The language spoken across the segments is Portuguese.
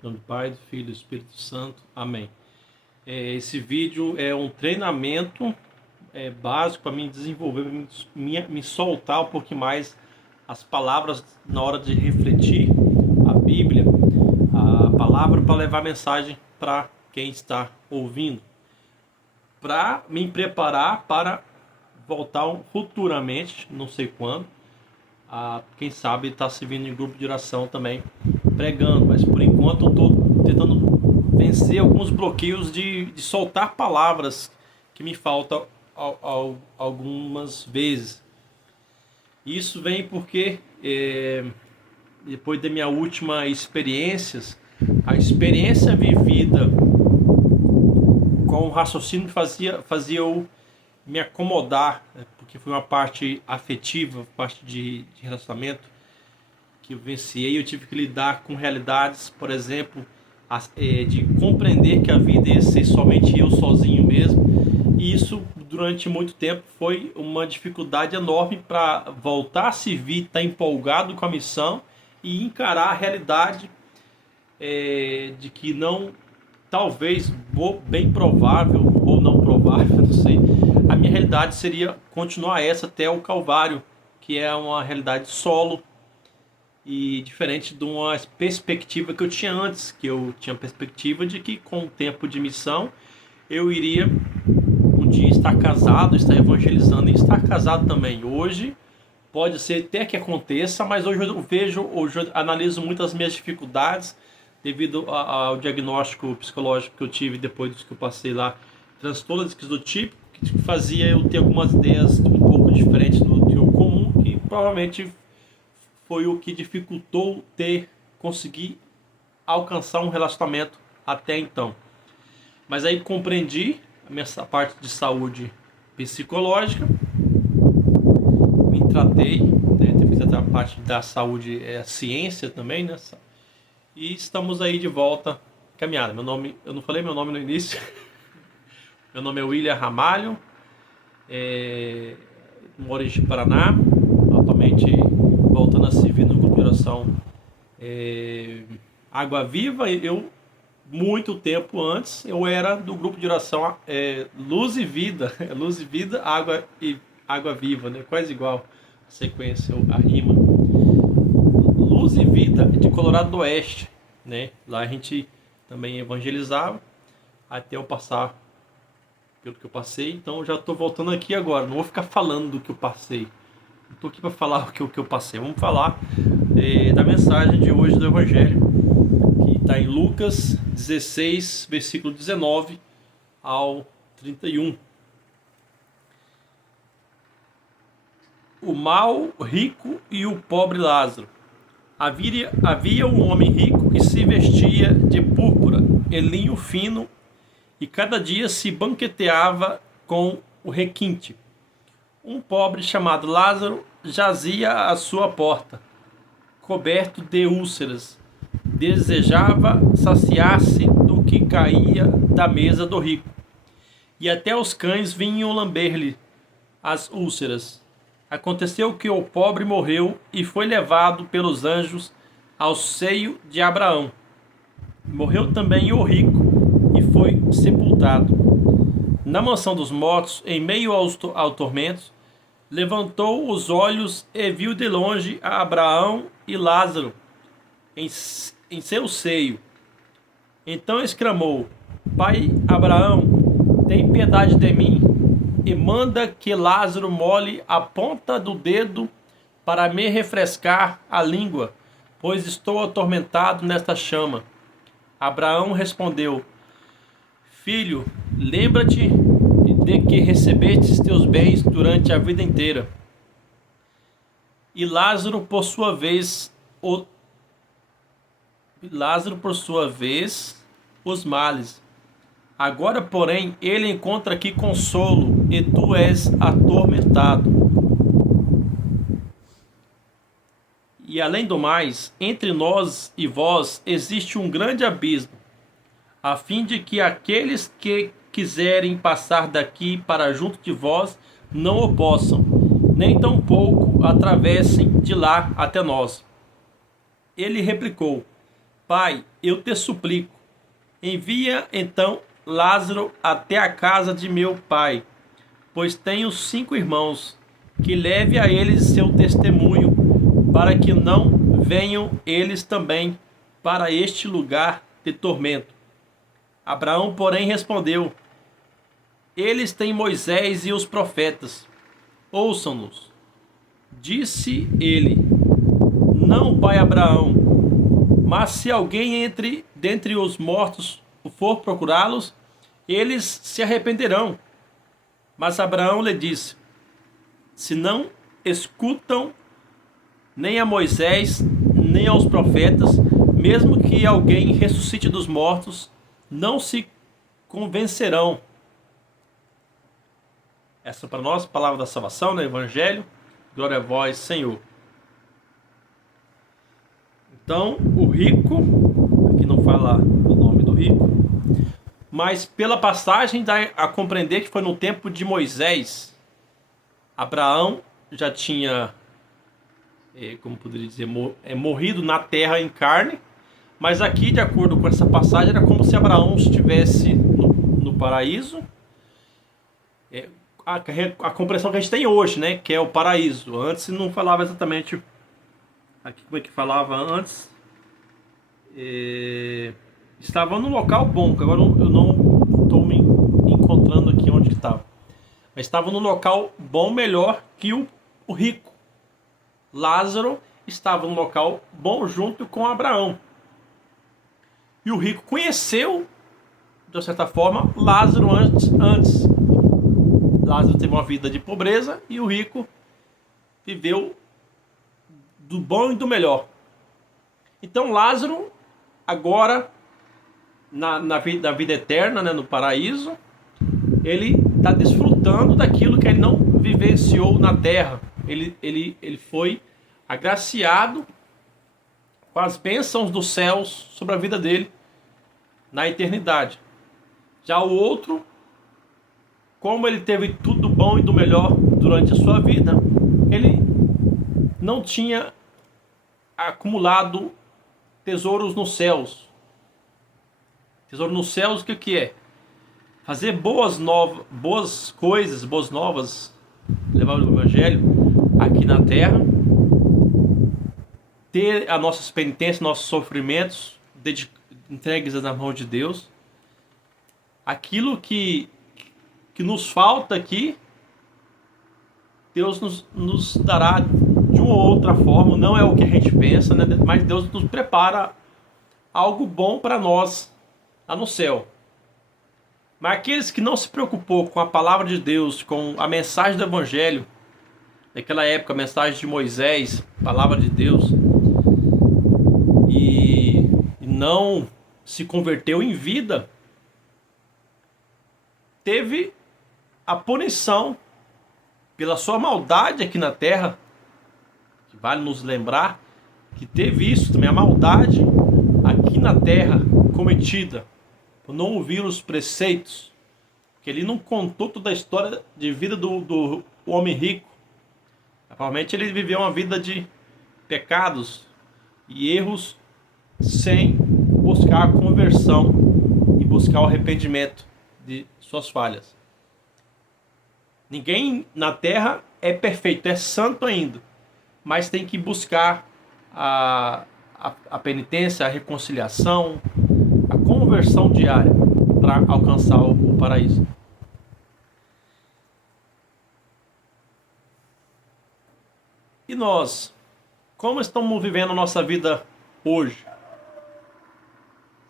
Em nome do Pai, do Filho e do Espírito Santo. Amém. Esse vídeo é um treinamento básico para me desenvolver, me soltar um pouquinho mais as palavras na hora de refletir a Bíblia, a palavra para levar a mensagem para quem está ouvindo, para me preparar para voltar futuramente, não sei quando, quem sabe estar servindo em grupo de oração também, pregando, mas por enquanto eu estou tentando vencer alguns bloqueios de soltar palavras que me faltam algumas vezes. Isso vem porque depois da minha última a experiência vivida com o raciocínio fazia eu me acomodar, né? Porque foi uma parte afetiva, parte de relacionamento que eu venciei. Eu tive que lidar com realidades, por exemplo, de compreender que a vida ia ser somente eu sozinho mesmo. E isso, durante muito tempo, foi uma dificuldade enorme para voltar a servir, estar empolgado com a missão e encarar a realidade de que não, talvez, bem provável ou não provável, não sei, a minha realidade seria continuar essa até o Calvário, que é uma realidade solo e diferente de uma perspectiva que eu tinha antes, que eu tinha a perspectiva de que com o tempo de missão eu iria um dia estar casado, estar evangelizando e estar casado também. Hoje pode ser até que aconteça, mas hoje eu analiso muito as minhas dificuldades devido ao diagnóstico psicológico que eu tive depois do que eu passei lá, transtorno esquizotípico, que fazia eu ter algumas ideias um pouco diferentes do que o comum, que provavelmente foi o que dificultou conseguir alcançar um relacionamento até então. Mas aí compreendi a minha parte de saúde psicológica, me tratei, né, teve que tratar a parte da saúde, ciência também, né? E estamos aí de volta caminhada. Eu não falei meu nome no início. Meu nome é William Ramalho, moro em Paraná, atualmente voltando a servir no grupo de oração Água Viva. Muito tempo antes, eu era do grupo de oração Luz e Vida, Luz e Vida, Água Viva, né? Quase igual a sequência, a rima. Luz e Vida de Colorado do Oeste, né? Lá a gente também evangelizava até eu passar pelo que eu passei. Então eu já estou voltando aqui agora. Não vou ficar falando do que eu passei. Não estou aqui para falar o que eu passei. Vamos falar da mensagem de hoje do Evangelho, que está em Lucas 16, versículo 19 ao 31. O mau rico e o pobre Lázaro. Havia um homem rico que se vestia de púrpura e linho fino e cada dia se banqueteava com o requinte. Um pobre chamado Lázaro jazia à sua porta, coberto de úlceras. Desejava saciar-se do que caía da mesa do rico, e até os cães vinham lamber-lhe as úlceras. Aconteceu que o pobre morreu e foi levado pelos anjos ao seio de Abraão. Morreu também o rico e foi sepultado. Na mansão dos mortos, em meio aos tormentos, levantou os olhos e viu de longe a Abraão e Lázaro em seu seio. Então exclamou: Pai Abraão, tem piedade de mim e manda que Lázaro molhe a ponta do dedo para me refrescar a língua, pois estou atormentado nesta chama. Abraão respondeu: Filho, lembra-te de que recebestes teus bens durante a vida inteira, e Lázaro por sua vez os males. Agora, porém, ele encontra aqui consolo, e tu és atormentado. E além do mais, entre nós e vós existe um grande abismo, a fim de que aqueles que quiserem passar daqui para junto de vós não o possam, nem tampouco atravessem de lá até nós. Ele replicou: Pai, eu te suplico, envia então Lázaro até a casa de meu pai, pois tenho 5 irmãos, que leve a eles seu testemunho, para que não venham eles também para este lugar de tormento. Abraão, porém, respondeu: eles têm Moisés e os profetas, ouçam-nos. Disse ele: não, pai Abraão, mas se alguém dentre os mortos for procurá-los, eles se arrependerão. Mas Abraão lhe disse: se não escutam nem a Moisés, nem aos profetas, mesmo que alguém ressuscite dos mortos, não se convencerão. Essa é para nós, palavra da salvação, no Evangelho. Glória a vós, Senhor. Então, o rico, aqui não fala o nome do rico, mas pela passagem dá a compreender que foi no tempo de Moisés. Abraão já tinha, como poderia dizer, morrido na terra em carne, mas aqui, de acordo com essa passagem, era como se Abraão estivesse no paraíso. A compreensão que a gente tem hoje, né, que é o paraíso. Antes não falava exatamente aqui como é que falava antes. Estava num local bom, que agora eu não estou me encontrando aqui onde estava. Mas estava num local bom, melhor que o rico. Lázaro estava num local bom junto com Abraão. E o rico conheceu, de uma certa forma, Lázaro antes. Lázaro teve uma vida de pobreza e o rico viveu do bom e do melhor. Então Lázaro, agora, na vida eterna, né, no paraíso, ele está desfrutando daquilo que ele não vivenciou na terra. Ele foi agraciado com as bênçãos dos céus sobre a vida dele na eternidade. Já o outro, como ele teve tudo do bom e do melhor durante a sua vida, ele não tinha acumulado tesouros nos céus. Tesouro nos céus, o que é? Fazer boas coisas, boas novas, levar o Evangelho aqui na terra, ter as nossas penitências, nossos sofrimentos entregues nas mãos de Deus. Aquilo que nos falta aqui, Deus nos dará de uma ou outra forma. Não é o que a gente pensa, né? Mas Deus nos prepara algo bom para nós lá no céu. Mas aqueles que não se preocupou com a palavra de Deus, com a mensagem do Evangelho, naquela época, a mensagem de Moisés, palavra de Deus, e não se converteu em vida, teve a punição pela sua maldade aqui na terra. Que vale nos lembrar que teve isso também, a maldade aqui na terra cometida por não ouvir os preceitos, que ele não contou toda a história de vida do homem rico. Provavelmente ele viveu uma vida de pecados e erros sem buscar a conversão e buscar o arrependimento de suas falhas. Ninguém na terra é perfeito, é santo ainda, mas tem que buscar a penitência, a reconciliação, a conversão diária para alcançar o paraíso. E nós, como estamos vivendo a nossa vida hoje?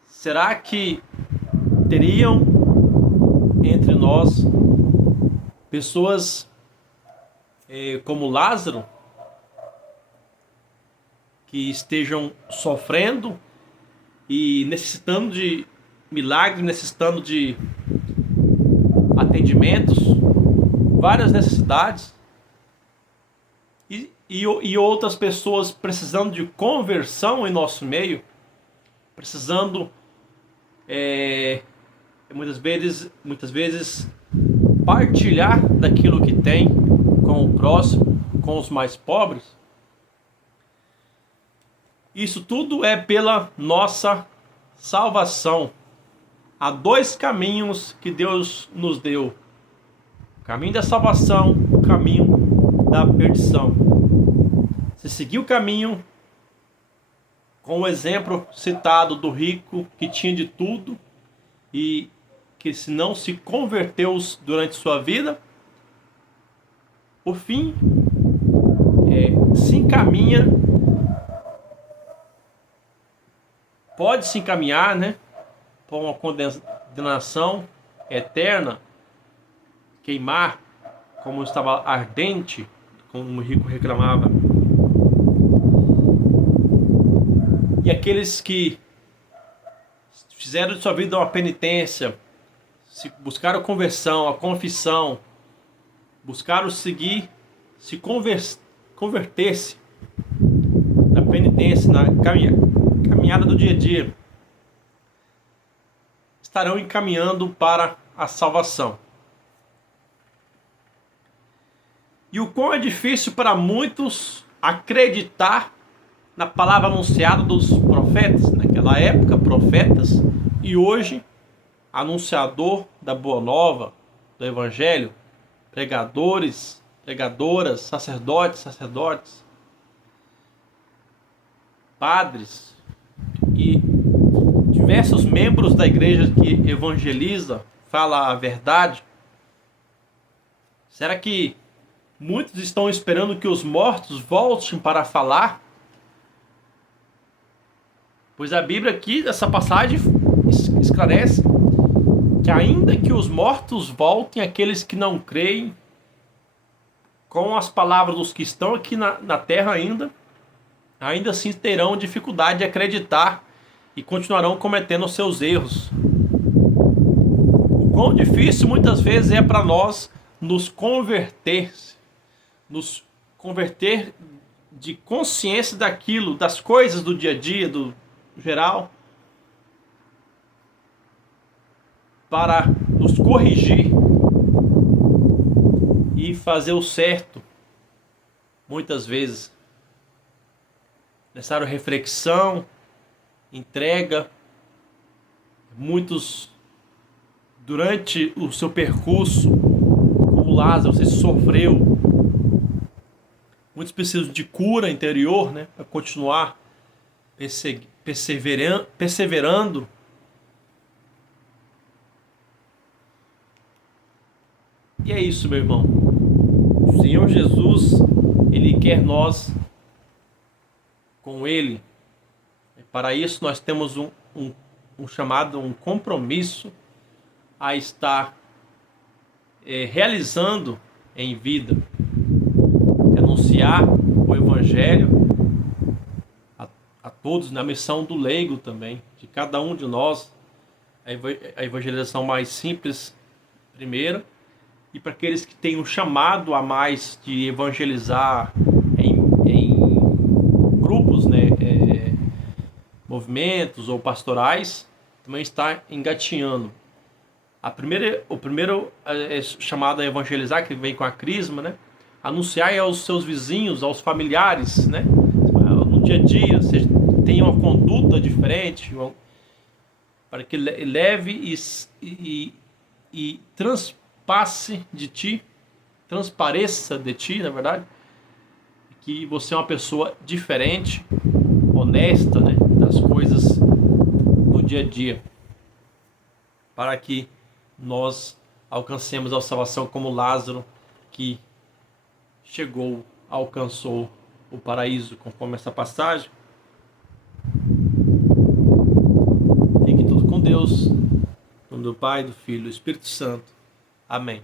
Será que teriam entre nós pessoas como Lázaro, que estejam sofrendo e necessitando de milagres, necessitando de atendimentos, várias necessidades, e outras pessoas precisando de conversão em nosso meio, precisando muitas vezes partilhar daquilo que tem com o próximo, com os mais pobres. Isso tudo é pela nossa salvação. Há dois caminhos que Deus nos deu: o caminho da salvação, o caminho da perdição. Se seguir o caminho com o exemplo citado do rico que tinha de tudo e que se não se converteu durante sua vida, por fim se encaminha, pode se encaminhar, né, para uma condenação eterna, queimar como estava ardente, como o rico reclamava. E aqueles que fizeram de sua vida uma penitência, se buscaram conversão, a confissão, buscaram seguir, se converter-se na penitência, na caminhada do dia a dia, estarão encaminhando para a salvação. E o quão é difícil para muitos acreditar na palavra anunciada dos profetas, naquela época profetas, e hoje anunciador da boa nova, do evangelho, pregadores, pregadoras, sacerdotes, padres e diversos membros da igreja que evangeliza, fala a verdade. Será que muitos estão esperando que os mortos voltem para falar? Pois a Bíblia aqui, nessa passagem, esclarece que ainda que os mortos voltem, aqueles que não creem, com as palavras dos que estão aqui na terra ainda assim terão dificuldade de acreditar e continuarão cometendo os seus erros. O quão difícil muitas vezes é para nós nos converter de consciência daquilo, das coisas do dia a dia, do geral, para nos corrigir e fazer o certo. Muitas vezes necessário reflexão, entrega. Muitos, durante o seu percurso, como Lázaro, você sofreu. Muitos precisam de cura interior, né, para continuar perseverando. E é isso, meu irmão. O Senhor Jesus, Ele quer nós com Ele. Para isso nós temos um chamado, um compromisso a estar realizando em vida. Anunciar o Evangelho a todos, na missão do leigo também, de cada um de nós, a evangelização mais simples primeiro, e para aqueles que têm um chamado a mais de evangelizar em grupos, né, movimentos ou pastorais, também está engatinhando. O primeiro chamado a evangelizar, que vem com a crisma, né, anunciar aos seus vizinhos, aos familiares, né, no dia a dia, seja, tenha uma conduta diferente, para que leve e transpareça de ti, na verdade, que você é uma pessoa diferente, honesta, né, das coisas do dia a dia, para que nós alcancemos a salvação como Lázaro, que alcançou o paraíso, conforme essa passagem. Fique tudo com Deus, em nome do Pai, do Filho e do Espírito Santo. Amém.